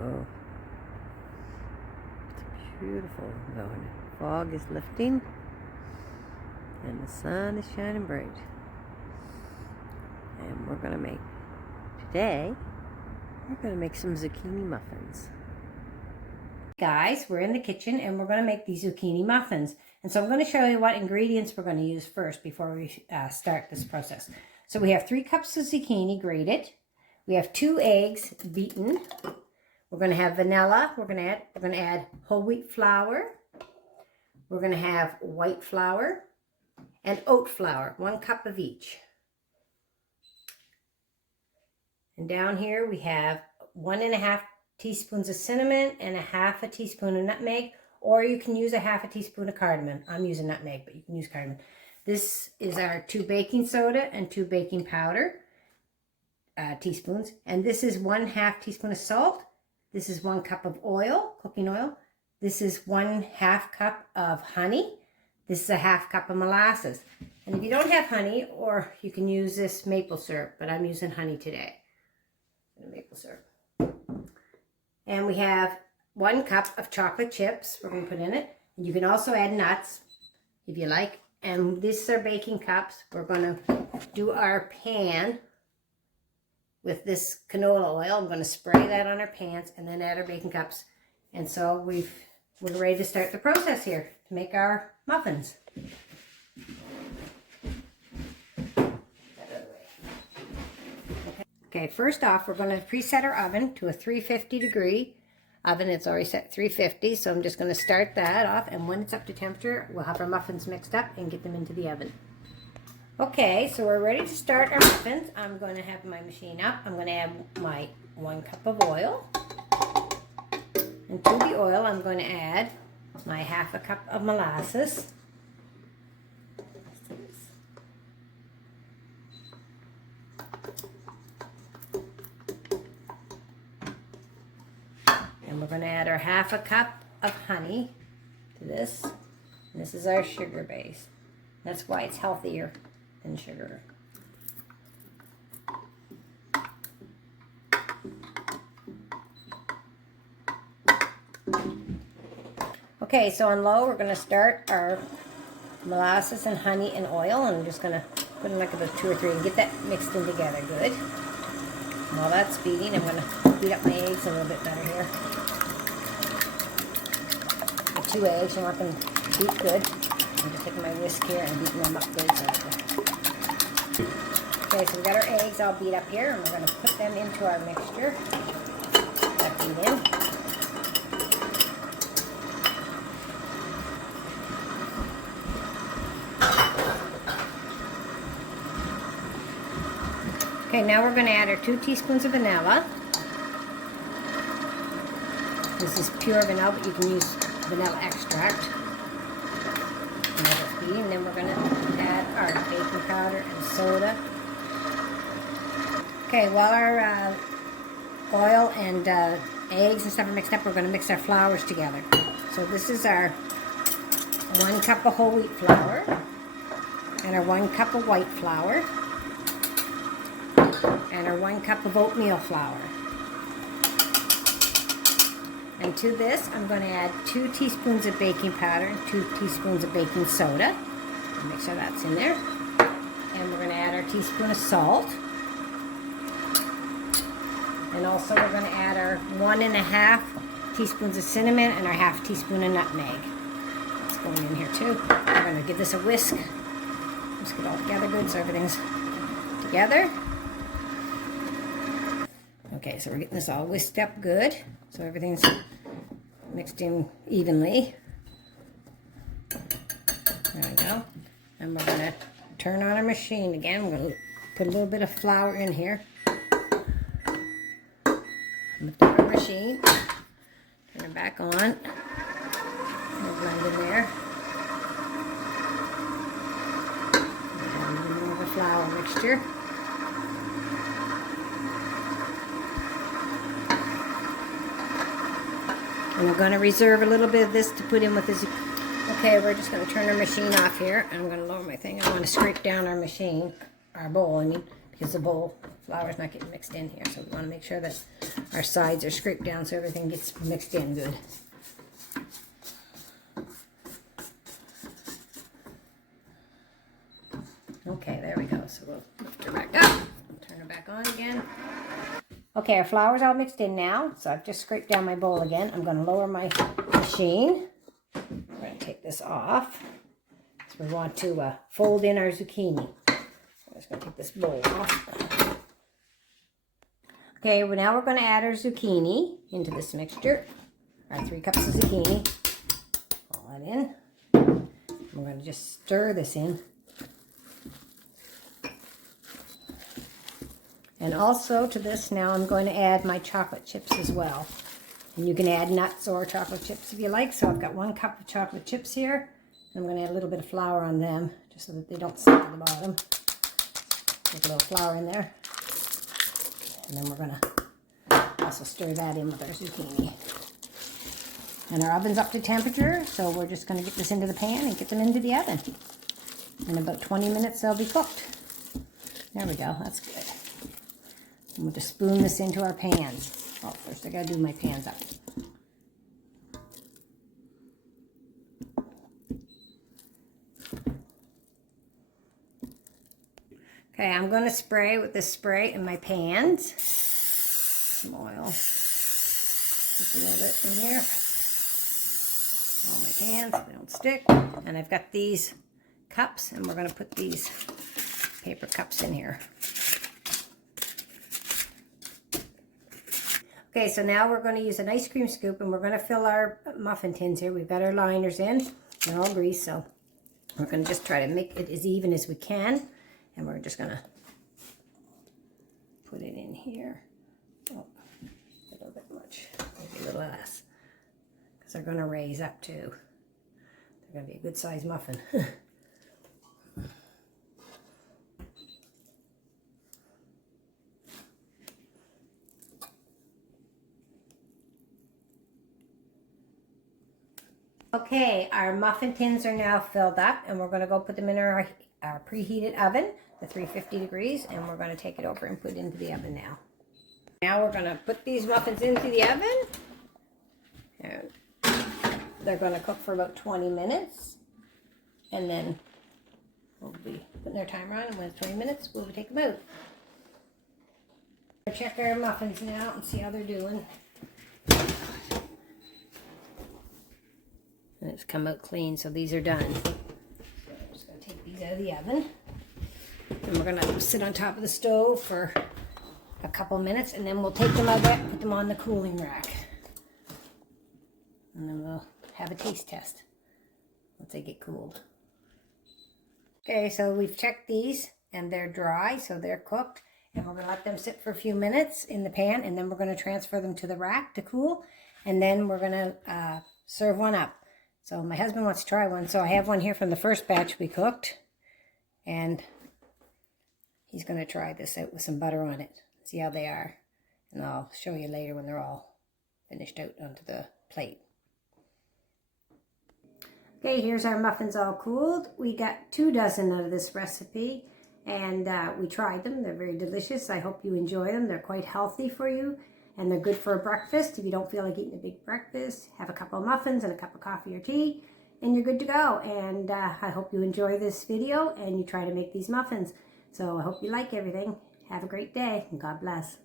go. It's beautiful going. Fog is lifting and the sun is shining bright. And we're going to make, today, we're going to make some zucchini muffins. Guys, we're in the kitchen and we're going to make these zucchini muffins. And so I'm going to show you what ingredients we're going to use first before we start this process. So we have 3 cups of zucchini grated. We have 2 eggs beaten. We're going to have vanilla. We're going to add whole wheat flour. We're going to have white flour and oat flour, 1 cup of each. And down here we have 1½ teaspoons of cinnamon and 1/2 teaspoon of nutmeg, or you can use 1/2 teaspoon of cardamom. I'm using nutmeg, but you can use cardamom. This is our 2 baking soda and 2 baking powder teaspoons. And this is 1/2 teaspoon of salt. This is 1 cup of oil, cooking oil. This is 1/2 cup of honey. This is 1/2 cup of molasses. And if you don't have honey, or you can use this maple syrup, but I'm using honey today. Maple syrup. And we have 1 cup of chocolate chips we're going to put in it. And you can also add nuts if you like. And these are baking cups. We're going to do our pan with this canola oil. I'm going to spray that on our pans and then add our baking cups. And so we're ready to start the process here to make our muffins. Okay, first off, we're going to preset our oven to a 350 degree oven. It's already set 350, so I'm just going to start that off. And when it's up to temperature, we'll have our muffins mixed up and get them into the oven. Okay, so we're ready to start our muffins. I'm going to have my machine up. I'm going to add my 1 cup of oil. And to the oil, I'm going to add my 1/2 cup of molasses. And we're going to add our 1/2 cup of honey to this. And this is our sugar base. That's why it's healthier than sugar. Okay, so on low, we're going to start our molasses and honey and oil. And I'm just going to put in like about 2 or 3 and get that mixed in together good. While that's beating, I'm going to beat up my eggs a little bit better here. 2 eggs, and I can beat good. I'm just taking my whisk here and beating them up good. Okay, so we got our eggs all beat up here, and we're going to put them into our mixture. That beat in. Okay, now we're going to add our 2 teaspoons of vanilla. This is pure vanilla, but you can use vanilla extract. And then we're going to add our baking powder and soda. Okay, while our oil and eggs and stuff are mixed up, we're going to mix our flours together. So this is our 1 cup of whole wheat flour and our 1 cup of white flour and our 1 cup of oatmeal flour. And to this, I'm going to add 2 teaspoons of baking powder and 2 teaspoons of baking soda. Make sure that's in there. And we're going to add our teaspoon of salt. And also we're going to add our 1½ teaspoons of cinnamon and our 1/2 teaspoon of nutmeg. That's going in here too. We're going to give this a whisk. Whisk it all together good so everything's together. Okay, so we're getting this all whisked up good. So everything's mixed in evenly. There we go. And we're going to turn on our machine again. We're going to put a little bit of flour in here. Lift up our machine. Turn it back on. And blend in there. And a little more of a flour mixture. And I'm going to reserve a little bit of this to put in with this. Okay, we're just going to turn our machine off here. And I'm going to lower my thing. I want to scrape down our machine, our bowl, I mean, because the bowl flour's not getting mixed in here. So we want to make sure that our sides are scraped down so everything gets mixed in good. Okay, there we go. So we'll lift her back up, turn her back on again. Okay, our flour's all mixed in now. So I've just scraped down my bowl again. I'm going to lower my machine. We're going to take this off. So we want to fold in our zucchini. I'm just going to take this bowl off. Okay, well now we're going to add our zucchini into this mixture. Our 3 cups of zucchini. Pull that in. We're going to just stir this in. And also to this now I'm going to add my chocolate chips as well. And you can add nuts or chocolate chips if you like. So I've got 1 cup of chocolate chips here. I'm going to add a little bit of flour on them just so that they don't stick to the bottom. Put a little flour in there. And then we're going to also stir that in with our zucchini. And our oven's up to temperature, so we're just going to get this into the pan and get them into the oven. In about 20 minutes they'll be cooked. There we go, that's good. And we'll just spoon this into our pans. Oh, first I got to do my pans up. Okay, I'm going to spray with this spray in my pans. Some oil. Just a little bit in here. All my pans, so they don't stick. And I've got these cups, and we're going to put these paper cups in here. Okay, so now we're going to use an ice cream scoop, and we're going to fill our muffin tins here. We've got our liners in. They're all greased, so we're going to just try to make it as even as we can. And we're just going to put it in here. Oh, a little bit much, maybe a little less. Because they're going to raise up too. They're going to be a good sized muffin. Okay, our muffin tins are now filled up, and we're going to go put them in our preheated oven, the 350 degrees, and we're going to take it over and put it into the oven now. Now we're going to put these muffins into the oven, and they're going to cook for about 20 minutes, and then we'll be putting their timer on, and when it's 20 minutes, we'll take them out. We'll check our muffins now and see how they're doing. And it's come out clean, so these are done. So I'm just going to take these out of the oven. And we're going to sit on top of the stove for a couple minutes, and then we'll take them out and put them on the cooling rack. And then we'll have a taste test once they get cooled. Okay, so we've checked these, and they're dry, so they're cooked. And we're going to let them sit for a few minutes in the pan, and then we're going to transfer them to the rack to cool. And then we're going to serve one up. So my husband wants to try one, so I have one here from the first batch we cooked, and he's going to try this out with some butter on it, see how they are, and I'll show you later when they're all finished out onto the plate. Okay, here's our muffins all cooled. We got 2 dozen out of this recipe, and we tried them. They're very delicious. I hope you enjoy them. They're quite healthy for you. And they're good for a breakfast. If you don't feel like eating a big breakfast, have a couple of muffins and a cup of coffee or tea, and you're good to go. And I hope you enjoy this video and you try to make these muffins. So I hope you like everything. Have a great day, and God bless.